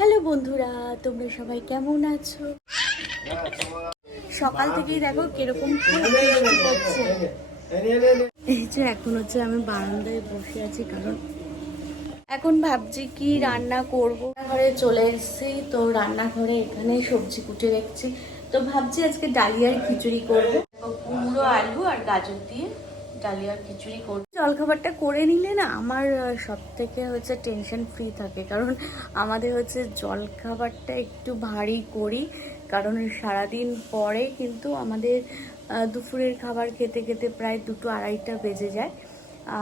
Hello বন্ধুরা, তোমরা সবাই কেমন আছো? সকাল থেকেই দেখো কিরকম বৃষ্টি পড়ছে। এই যে এখন হচ্ছে আমি বারান্দায় বসে আছি, কারণ এখন ভাবছি কি রান্না করব। ঘরে চলে এসেছি, তো রান্নাঘরে এখানে সবজি কুটে রেখেছি। তো ভাবছি আজকে ডালিয়ার খিচুড়ি করব, কুমড়ো আলু আর গাজর দিয়ে ডালিয়ার খিচুড়ি করব। জলখাবারটা করে নিলে না আমার সব থেকে হচ্ছে টেনশন ফ্রি থাকে, কারণ আমাদের হচ্ছে জলখাবারটা একটু ভারী করি, কারণ সারাদিন পরে কিন্তু আমাদের দুপুরের খাবার খেতে খেতে প্রায় 2-2:30 বেজে যায়।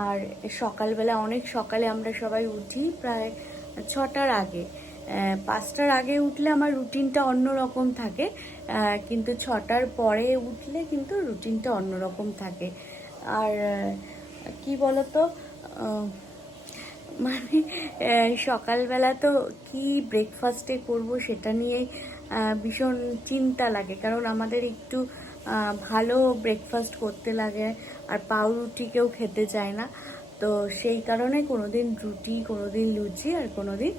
আর সকালবেলা অনেক সকালে আমরা সবাই উঠি, প্রায় 6টার আগে। 5টার আগে উঠলে আমার রুটিনটা অন্যরকম থাকে, কিন্তু 6টার পরে উঠলে কিন্তু রুটিনটা অন্যরকম থাকে। আর কি বলতো, মানে সকালবেলা তো কি ব্রেকফাস্টে করব সেটা নিয়েই ভীষণ চিন্তা লাগে, কারণ আমাদের একটু ভালো ব্রেকফাস্ট করতে লাগে, আর পাউরুটি কেউ খেতে চায় না। তো সেই কারণে কোনোদিন রুটি, কোনোদিন লুচি, আর কোনোদিন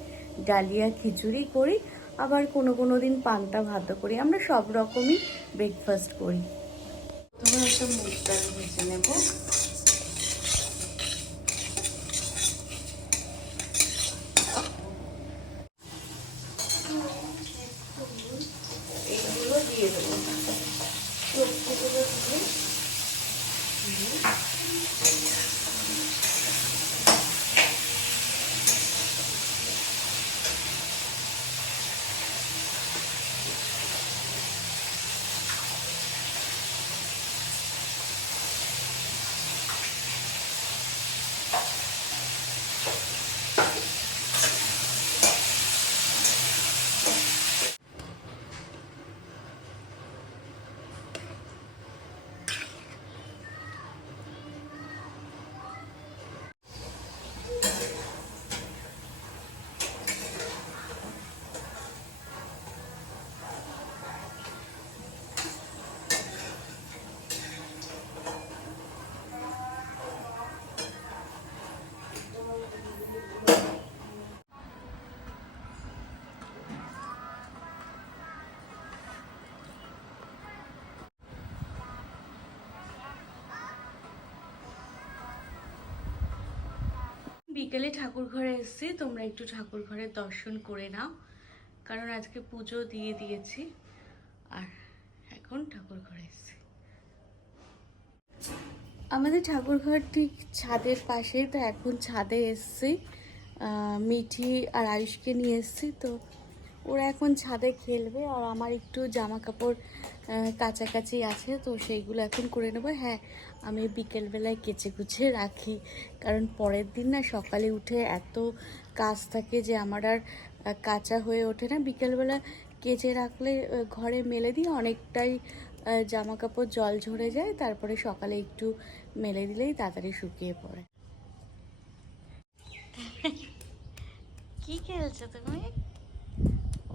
ডালিয়া খিচুড়ি করি, আবার কোনো দিন পান্তা ভাতও করি। আমরা সব রকমই ব্রেকফাস্ট করি। তোমরা একটা মুগ ডাল ভেজে নেবো। এইগুলো দিয়ে দেবো, সবজিগুলো দিয়ে বিকেলে ঠাকুর ঘরে এসেছি। তোমরা একটু ঠাকুর ঘরের দর্শন করে নাও, কারণ আজকে পুজো দিয়ে দিয়েছি। আর এখন ঠাকুর ঘরে এসেছি। আমাদের ঠাকুর ঘর ঠিক ছাদের পাশেই, তো এখন ছাদে এসেছি। মিঠি আর আয়ুষকে নিয়ে এসেছি, তো ওরা এখন ছাদে খেলবে, আর আমার একটু জামা কাপড় কাছাকাছি আছে, তো সেইগুলো এখন করে নেবো। হ্যাঁ, আমি বিকেলবেলায় কেচে কুচে রাখি, কারণ পরের দিন না সকালে উঠে এত কাজ থাকে যে আমার আর কাচা হয়ে ওঠে না। বিকেলবেলা কেচে রাখলে ঘরে মেলে দিয়ে অনেকটাই জামা কাপড় জল ঝরে যায়, তারপরে সকালে একটু মেলে দিলেই তাড়াতাড়ি শুকিয়ে পড়ে। কি খেলছো তুমি?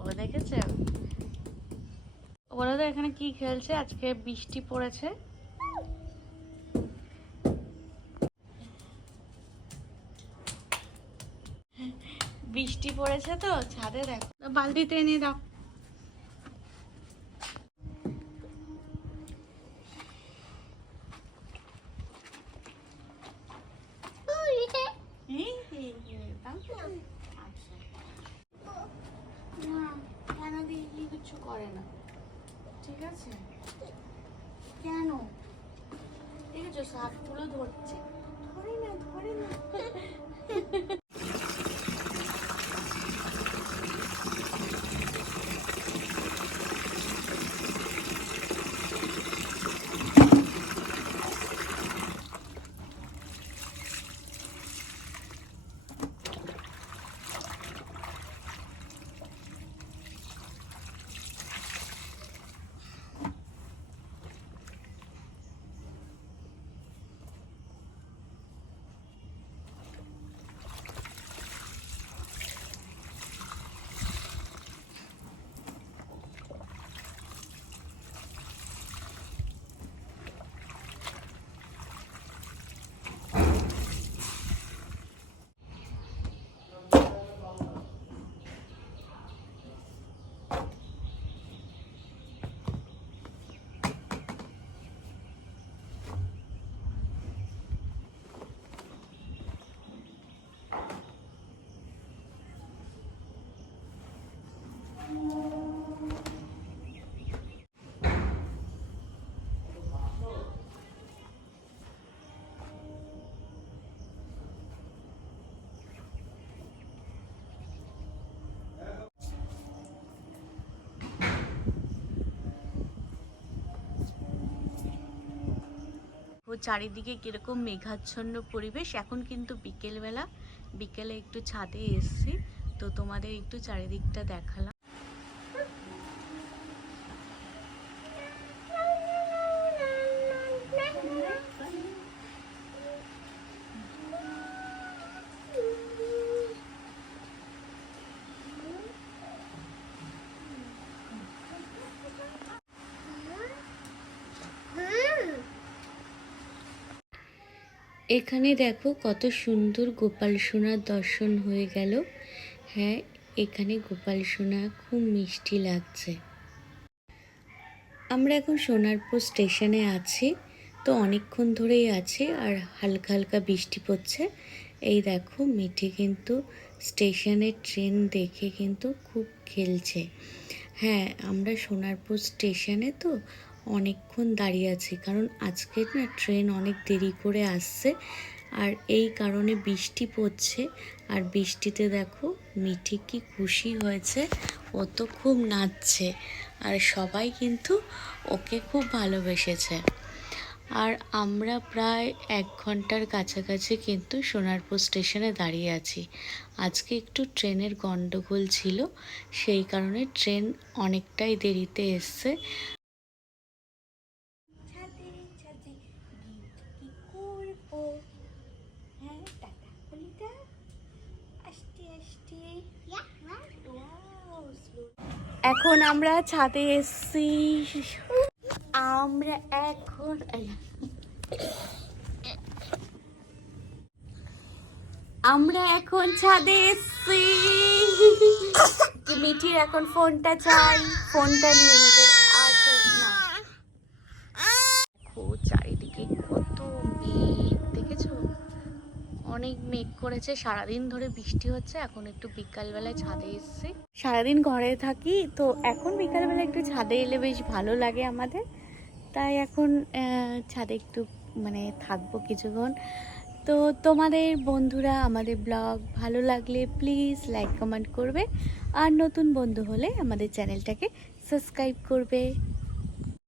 ও দেখেছো, ওরা তো এখানে কি খেলছে। আজকে বৃষ্টি পড়েছে, বৃষ্টি পড়েছে তো ছাদে দেখো। বালতিতে এনে দাও। কেন দিয়ে কিছু করে না, ঠিক আছে? কেন দেখেছো সাপগুলো ধরছে? ধরে না, ধরে না। চারিদিকে কিরকম মেঘাচ্ছন্ন পরিবেশ। এখন কিন্তু বিকেলবেলা, বিকেলে একটু ছাদে এসছি, তো তোমাদের একটু চারিদিকটা দেখালাম। এখানে দেখো কত সুন্দর গোপাল সোনার দর্শন হয়ে গেল। হ্যাঁ, এখানে গোপাল সোনা খুব মিষ্টি লাগছে। আমরা এখন সোনারপুর স্টেশনে আছি, তো অনেকক্ষণ ধরেই আছি আর হালকা হালকা বৃষ্টি পড়ছে। এই দেখো মিঠি কিন্তু স্টেশনের ট্রেন দেখে কিন্তু খুব খেলছে। হ্যাঁ, আমরা সোনারপুর স্টেশনে তো অনেকক্ষণ দাঁড়িয়ে আছি, কারণ আজকে না ট্রেন অনেক দেরি করে আসছে, আর এই কারণে বৃষ্টি পড়ছে। আর বৃষ্টিতে দেখো মিঠি কি খুশি হয়েছে, ও তো খুব নাচছে, আর সবাই কিন্তু ওকে খুব ভালোবেসেছে। আর আমরা প্রায় 1 ঘন্টার কাছাকাছি কিন্তু সোনারপুর স্টেশনে দাঁড়িয়ে আছি। আজকে একটু ট্রেনের গন্ডগোল ছিল, সেই কারণে ট্রেন অনেকটাই দেরিতে এসছে। এখন আমরা ছাদে এসছি। আমরা এখন ছাদে এসছি। মিঠির এখন ফোনটা চাই, ফোনটা নিয়ে নেবে। আচ্ছা না, দেখো চারিদিকে কত মেঘ, দেখেছো? অনেক মেঘ করেছে, সারাদিন ধরে বৃষ্টি হচ্ছে। এখন একটু বিকালবেলায় ছাদে এসছি। সারাদিন ঘরে থাকি, তো এখন বিকালবেলা একটু ছাদে এলে বেশ ভালো লাগে আমাদের, তাই এখন ছাদে একটু থাকবো কিছুক্ষণ। তো তোমাদের বন্ধুরা আমাদের ব্লগ ভালো লাগলে প্লিজ লাইক কমেন্ট করবে, আর নতুন বন্ধু হলে আমাদের চ্যানেলটাকে সাবস্ক্রাইব করবে।